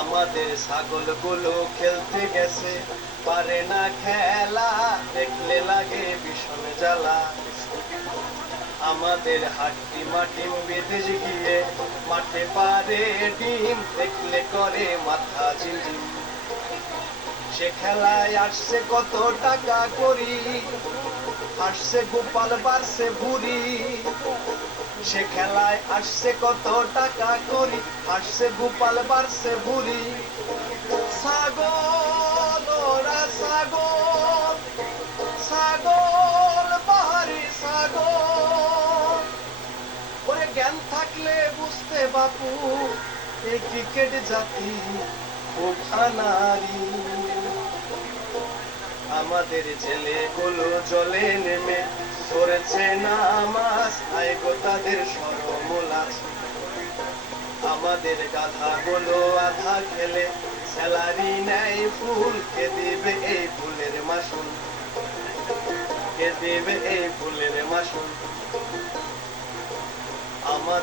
আমাদের ছাগলগুলো খেলতে গেছে, পারে না খেলা, দেখলে লাগে ভীষণ জ্বালা। আমাদের হাড্ডি মাটিম বিদেশ গিয়ে মাঠে পারে ডিম, দেখলে করে মাথা ঝিমঝিম। সে খেলায় আসছে কত টাকা করি, আসছে গোপাল বাড়ছে ভুরি। সে খেলায় আসছে কত টাকা করি, আসছে গোপাল বাড়ছে ভুরি। ছাগল ওরা ছাগল, ছাগল বাহারি ছাগল। ওরে জ্ঞান থাকলে বুঝতে বাপু, এই ক্রিকেট জাতি খুব আনারি। আমাদের ছেলেগুলো জলে নেমে ধরেছে না মাছ, আয় গো তাদের সরমূল আছে। আমাদের গাধাগুলো আধা খেলে স্যালারি নেয় ফুল, কে দেবে এই ফুলের মাসুল, কে দেবে এই ফুলের মাসুল। আমাদের